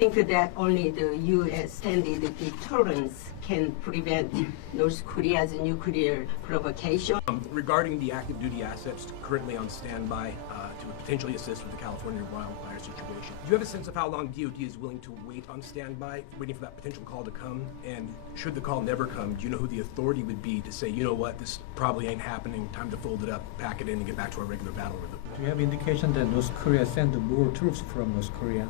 think that only the U.S. extended deterrence can prevent North Korea's nuclear provocation. Regarding the active duty assets currently on standby to potentially assist with the California wildfire situation, do you have a sense of how long DoD is willing to wait on standby, waiting for that potential call to come? And should the call never come, do you know who the authority would be to say, you know what, this probably ain't happening, time to fold it up, pack it in, and get back to our regular battle rhythm? Do you have indication that North Korea send more troops from North Korea?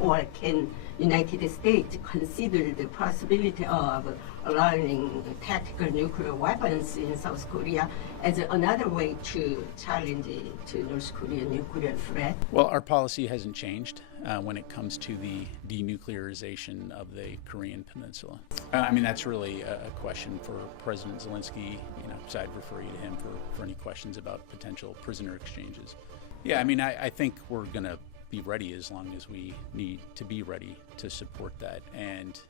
Or can United States consider the possibility of allowing tactical nuclear weapons in South Korea as another way to challenge to North Korean nuclear threat? Well, our policy hasn't changed when it comes to the denuclearization of the Korean Peninsula. I mean, that's really a question for President Zelensky. So I'd refer you to him for any questions about potential prisoner exchanges. Yeah, I mean, I think we're going to be ready as long as we need to be ready to support that. And,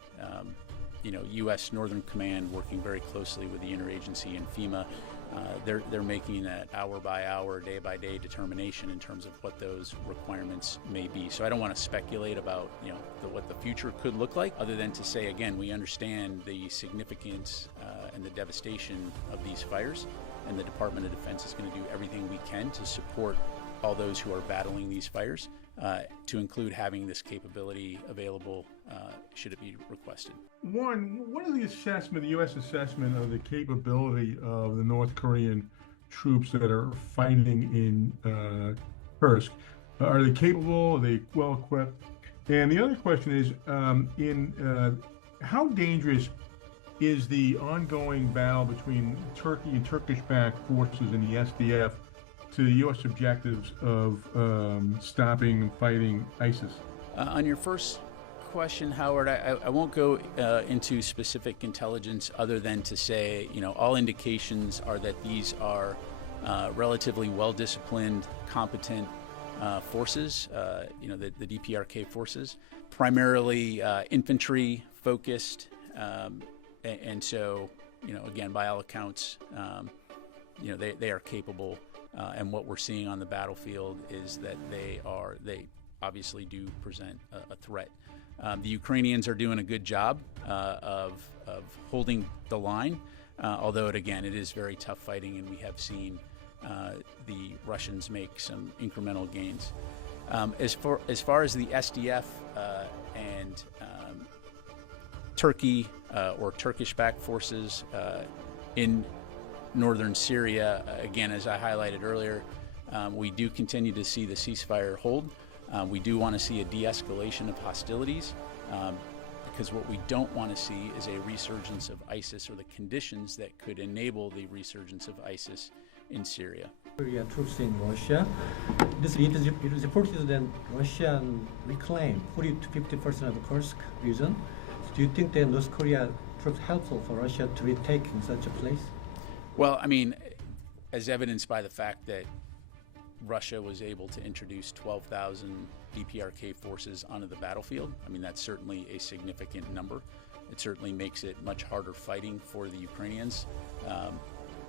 U.S. Northern Command working very closely with the interagency and FEMA, they're making that hour-by-hour, day-by-day determination in terms of what those requirements may be. So I don't want to speculate about, what the future could look like, other than to say, again, we understand the significance and the devastation of these fires, and the Department of Defense is going to do everything we can to support all those who are battling these fires, to include having this capability available should it be requested. Warren, what is the U.S. assessment of the capability of the North Korean troops that are fighting in Kursk? Are they capable? Are they well equipped? And the other question is, how dangerous is the ongoing battle between Turkey and Turkish-backed forces and the SDF to the U.S. objectives of stopping and fighting ISIS? On your first question, Howard, I won't go into specific intelligence other than to say, all indications are that these are relatively well-disciplined, competent forces, the DPRK forces, primarily infantry-focused, and so, again, by all accounts, they are capable. And what we're seeing on the battlefield is that they obviously do present a threat. The Ukrainians are doing a good job of holding the line, although it is very tough fighting, and we have seen the Russians make some incremental gains. As far as the SDF and Turkey or Turkish-backed forces in northern Syria, again, as I highlighted earlier, we do continue to see the ceasefire hold. We do want to see a de-escalation of hostilities, because what we don't want to see is a resurgence of ISIS or the conditions that could enable the resurgence of ISIS in Syria. Korean troops in Russia. It is reported that Russia reclaimed 40 to 50% of the Kursk region. Do you think that North Korea proved helpful for Russia to retake in such a place? Well, I mean, as evidenced by the fact that Russia was able to introduce 12,000 DPRK forces onto the battlefield, I mean, that's certainly a significant number. It certainly makes it much harder fighting for the Ukrainians.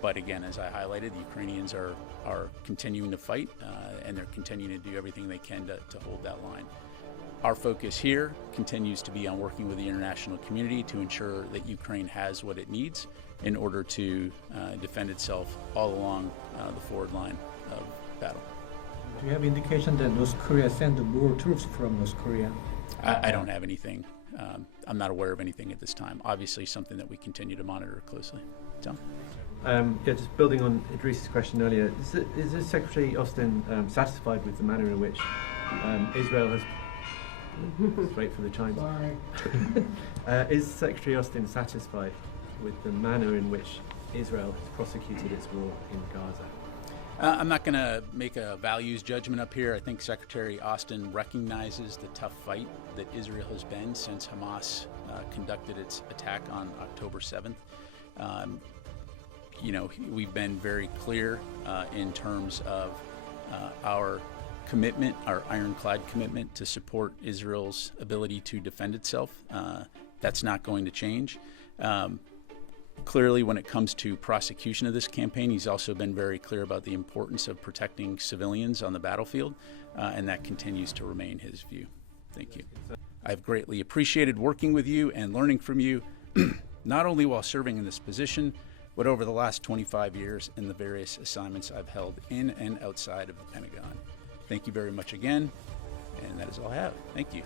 But again, as I highlighted, the Ukrainians are continuing to fight, and they're continuing to do everything they can to hold that line. Our focus here continues to be on working with the international community to ensure that Ukraine has what it needs in order to defend itself all along the forward line of battle. Do you have indication that North Korea send more troops from North Korea? I don't have anything. I'm not aware of anything at this time. Obviously, something that we continue to monitor closely. Tom? Just building on Idris's question earlier, is Secretary Austin satisfied with the manner in which Israel has... Let's wait for the chimes. Is Secretary Austin satisfied with the manner in which Israel has prosecuted its war in Gaza? I'm not going to make a values judgment up here. I think Secretary Austin recognizes the tough fight that Israel has been since Hamas conducted its attack on October 7th. We've been very clear in terms of our commitment, our ironclad commitment to support Israel's ability to defend itself. That's not going to change. Clearly, when it comes to prosecution of this campaign, he's also been very clear about the importance of protecting civilians on the battlefield, and that continues to remain his view. Thank you. I've greatly appreciated working with you and learning from you, not only while serving in this position, but over the last 25 years in the various assignments I've held in and outside of the Pentagon. Thank you very much again, and that is all I have. Thank you.